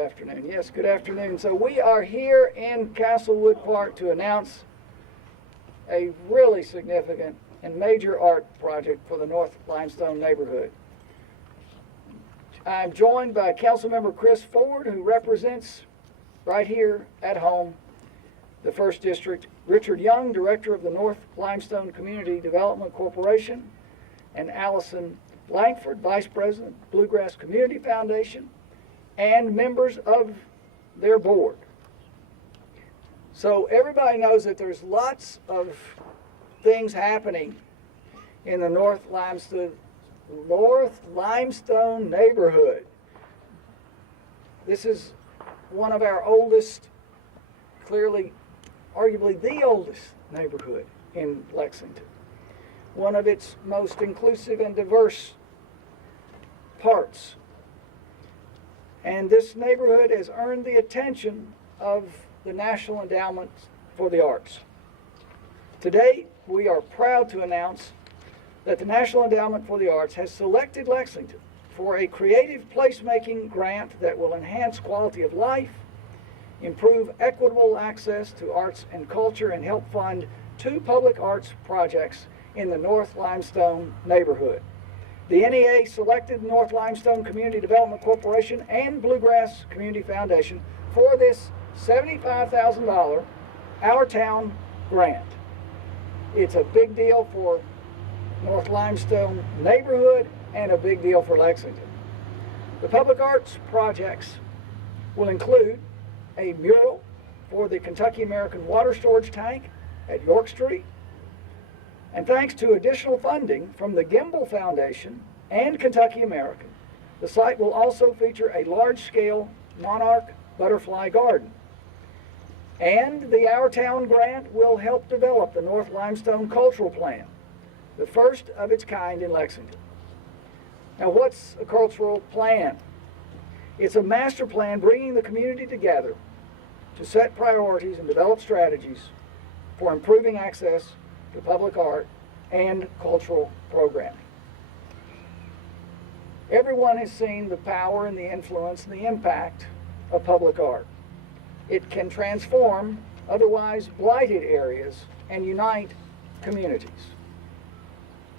Afternoon. Yes, good afternoon. So we are here in Castlewood Park to announce a really significant and major art project for the North Limestone neighborhood. I'm joined by Councilmember Chris Ford, who represents right here at home the 1st District, Richard Young, Director of the North Limestone Community Development Corporation, and Allison Langford, Vice President, Bluegrass Community Foundation, and members of their board. So everybody knows that there's lots of things happening in the North Limestone neighborhood. This is one of our oldest, clearly, arguably the oldest neighborhood in Lexington. One of its most inclusive and diverse parts. And this neighborhood has earned the attention of the National Endowment for the Arts. Today, we are proud to announce that the National Endowment for the Arts has selected Lexington for a creative placemaking grant that will enhance quality of life, improve equitable access to arts and culture, and help fund 2 public arts projects in the North Limestone neighborhood. The NEA selected North Limestone Community Development Corporation and Bluegrass Community Foundation for this $75,000 Our Town grant. It's a big deal for North Limestone neighborhood and a big deal for Lexington. The public arts projects will include a mural for the Kentucky American Water Storage Tank at York Street. And thanks to additional funding from the Gimbel Foundation and Kentucky American, the site will also feature a large-scale monarch butterfly garden. And the Our Town grant will help develop the North Limestone Cultural Plan, the first of its kind in Lexington. Now, what's a cultural plan? It's a master plan bringing the community together to set priorities and develop strategies for improving access to public art and cultural programming. Everyone has seen the power and the influence and the impact of public art. It can transform otherwise blighted areas and unite communities.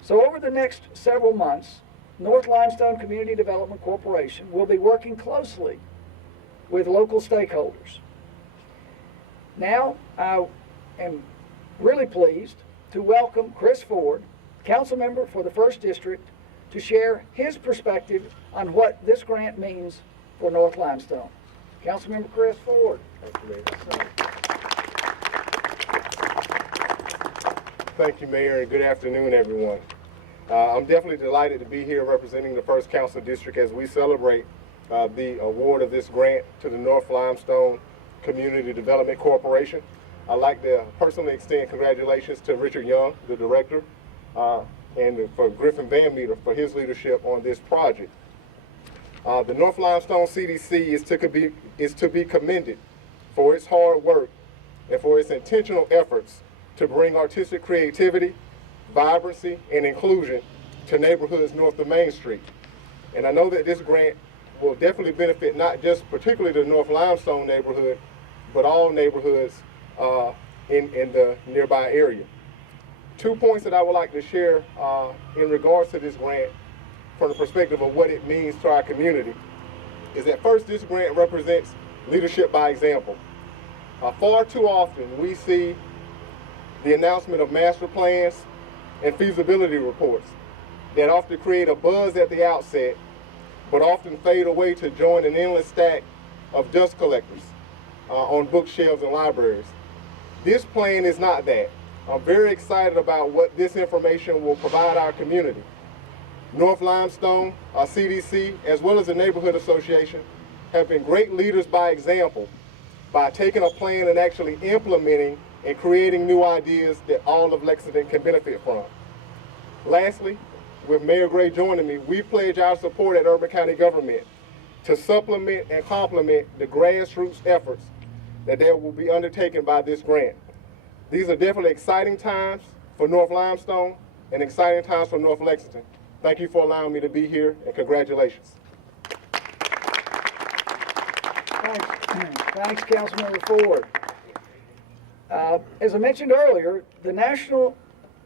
So over the next several months, North Limestone Community Development Corporation will be working closely with local stakeholders. Now, I am really pleased to welcome Chris Ford, council member for the 1st District, to share his perspective on what this grant means for North Limestone. Councilmember Chris Ford. Thank you, Mayor. Thank you, Mayor, and good afternoon, everyone. I'm definitely delighted to be here representing the 1st Council District as we celebrate the award of this grant to the North Limestone Community Development Corporation. I'd like to personally extend congratulations to Richard Young, the director, and for Griffin Van Meter for his leadership on this project. The North Limestone CDC is to be commended for its hard work and for its intentional efforts to bring artistic creativity, vibrancy, and inclusion to neighborhoods north of Main Street. And I know that this grant will definitely benefit not just particularly the North Limestone neighborhood, but all neighborhoods in the nearby area. 2 points that I would like to share in regards to this grant from the perspective of what it means to our community is that first, this grant represents leadership by example. Far too often we see the announcement of master plans and feasibility reports that often create a buzz at the outset, but often fade away to join an endless stack of dust collectors on bookshelves and libraries. This plan is not that. I'm very excited about what this information will provide our community. North Limestone, our CDC, as well as the Neighborhood Association, have been great leaders by example by taking a plan and actually implementing and creating new ideas that all of Lexington can benefit from. Lastly, with Mayor Gray joining me, we pledge our support at Urban County Government to supplement and complement the grassroots efforts that will be undertaken by this grant. These are definitely exciting times for North Limestone and exciting times for North Lexington. Thank you for allowing me to be here, and congratulations. Thanks, Councilmember Ford. As I mentioned earlier, this national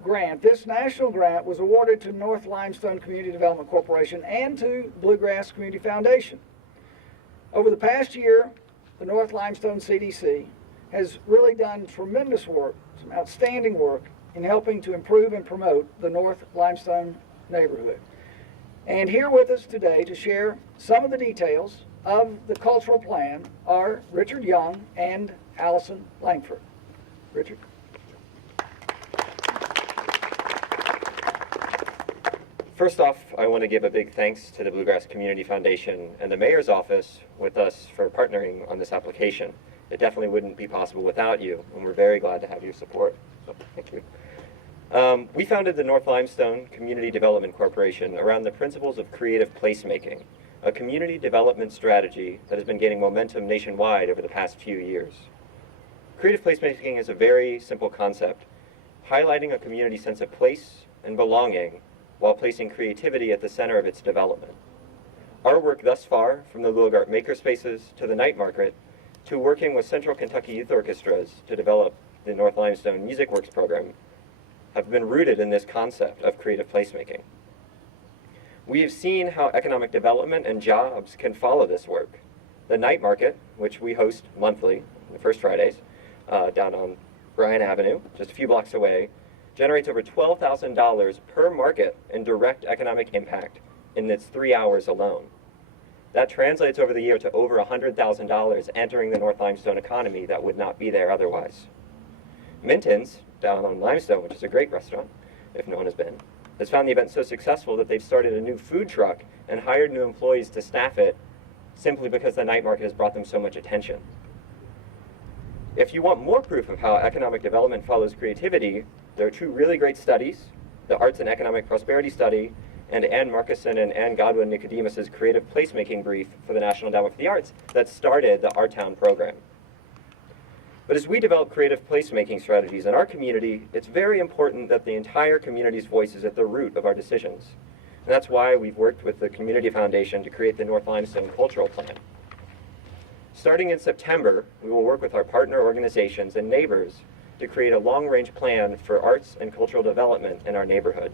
grant was awarded to North Limestone Community Development Corporation and to Bluegrass Community Foundation. Over the past year, the North Limestone CDC has really done tremendous work, some outstanding work in helping to improve and promote the North Limestone neighborhood. And here with us today to share some of the details of the cultural plan are Richard Young and Allison Langford. Richard. First off, I want to give a big thanks to the Bluegrass Community Foundation and the Mayor's Office with us for partnering on this application. It definitely wouldn't be possible without you, and we're very glad to have your support. So, thank you. We founded the North Limestone Community Development Corporation around the principles of creative placemaking, a community development strategy that has been gaining momentum nationwide over the past few years. Creative placemaking is a very simple concept, highlighting a community sense of place and belonging while placing creativity at the center of its development. Our work thus far, from the Louisville Makerspaces to the Night Market, to working with Central Kentucky Youth Orchestras to develop the North Limestone Music Works program, have been rooted in this concept of creative placemaking. We have seen how economic development and jobs can follow this work. The Night Market, which we host monthly, the first Fridays, down on Bryan Avenue, just a few blocks away, generates over $12,000 per market in direct economic impact in its 3 hours alone. That translates over the year to over $100,000 entering the North Limestone economy that would not be there otherwise. Minton's, down on Limestone, which is a great restaurant, if no one has been, has found the event so successful that they've started a new food truck and hired new employees to staff it simply because the night market has brought them so much attention. If you want more proof of how economic development follows creativity, there are two really great studies, the Arts and Economic Prosperity Study and Ann Markison and Ann Godwin Nicodemus' Creative Placemaking Brief for the National Endowment for the Arts that started the Our Town program. But as we develop creative placemaking strategies in our community, it's very important that the entire community's voice is at the root of our decisions. And that's why we've worked with the Community Foundation to create the North Limestone Cultural Plan. Starting in September, we will work with our partner organizations and neighbors to create a long-range plan for arts and cultural development in our neighborhood.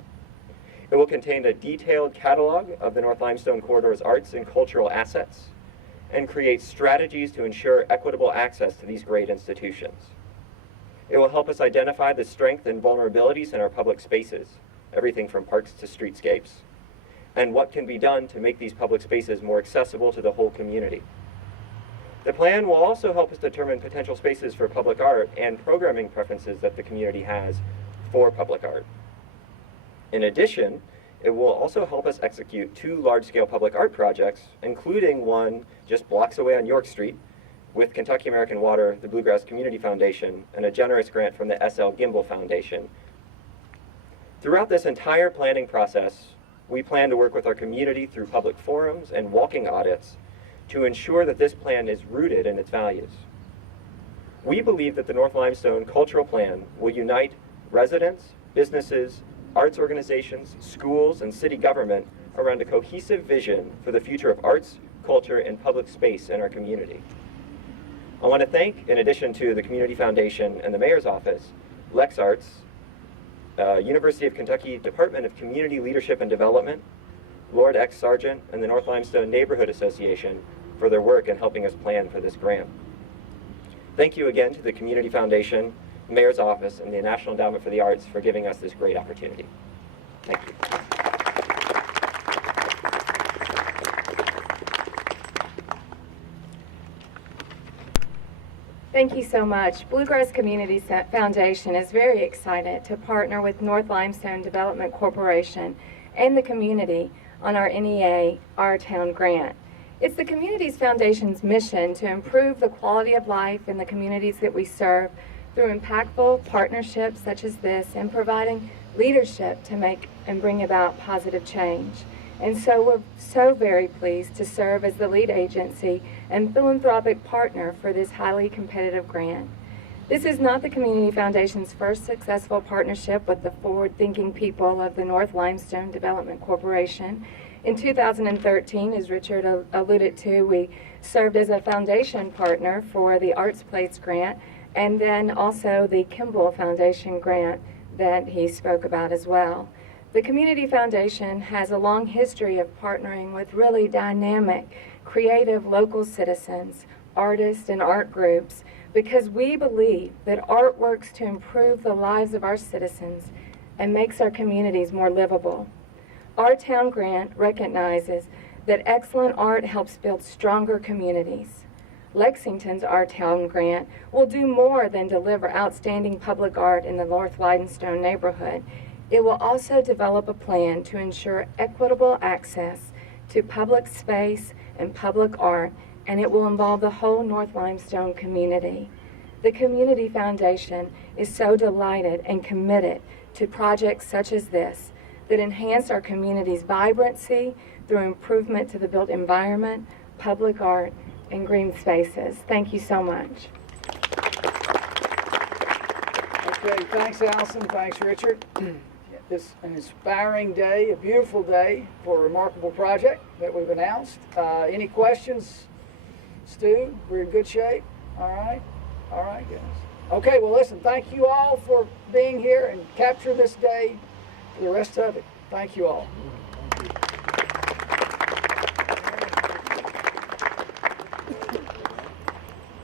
It will contain a detailed catalog of the North Limestone Corridor's arts and cultural assets and create strategies to ensure equitable access to these great institutions. It will help us identify the strengths and vulnerabilities in our public spaces, everything from parks to streetscapes, and what can be done to make these public spaces more accessible to the whole community. The plan will also help us determine potential spaces for public art and programming preferences that the community has for public art. In addition, it will also help us execute 2 large-scale public art projects, including one just blocks away on York Street with Kentucky American Water, the Bluegrass Community Foundation, and a generous grant from the S.L. Gimbel Foundation. Throughout this entire planning process, we plan to work with our community through public forums and walking audits to ensure that this plan is rooted in its values. We believe that the North Limestone Cultural Plan will unite residents, businesses, arts organizations, schools, and city government around a cohesive vision for the future of arts, culture, and public space in our community. I want to thank, in addition to the Community Foundation and the Mayor's Office, LexArts, University of Kentucky Department of Community Leadership and Development, Lord X. Sargent, and the North Limestone Neighborhood Association for their work in helping us plan for this grant. Thank you again to the Community Foundation, Mayor's Office, and the National Endowment for the Arts for giving us this great opportunity. Thank you. Thank you so much. Bluegrass Community Foundation is very excited to partner with North Limestone Development Corporation and the community on our NEA Our Town grant. It's the Communities Foundation's mission to improve the quality of life in the communities that we serve through impactful partnerships such as this and providing leadership to make and bring about positive change. And so we're so very pleased to serve as the lead agency and philanthropic partner for this highly competitive grant. This is not the Community Foundation's first successful partnership with the forward-thinking people of the North Limestone Development Corporation. In 2013, as Richard alluded to, we served as a foundation partner for the Arts Place grant, and then also the Kimball Foundation grant that he spoke about as well. The Community Foundation has a long history of partnering with really dynamic, creative local citizens, artists, and art groups, because we believe that art works to improve the lives of our citizens and makes our communities more livable. Our town grant recognizes that excellent art helps build stronger communities. Lexington's Our Town grant will do more than deliver outstanding public art in the North Limestone neighborhood. It will also develop a plan to ensure equitable access to public space and public art, and it will involve the whole North Limestone community. The Community Foundation is so delighted and committed to projects such as this that enhance our community's vibrancy through improvement to the built environment, public art, and green spaces. Thank you so much. Okay, thanks Allison, thanks Richard. It's an inspiring day, a beautiful day for a remarkable project that we've announced. Any questions, Stu? We're in good shape? All right, guys. Okay, well listen, thank you all for being here and capture this day for the rest of it. Thank you all.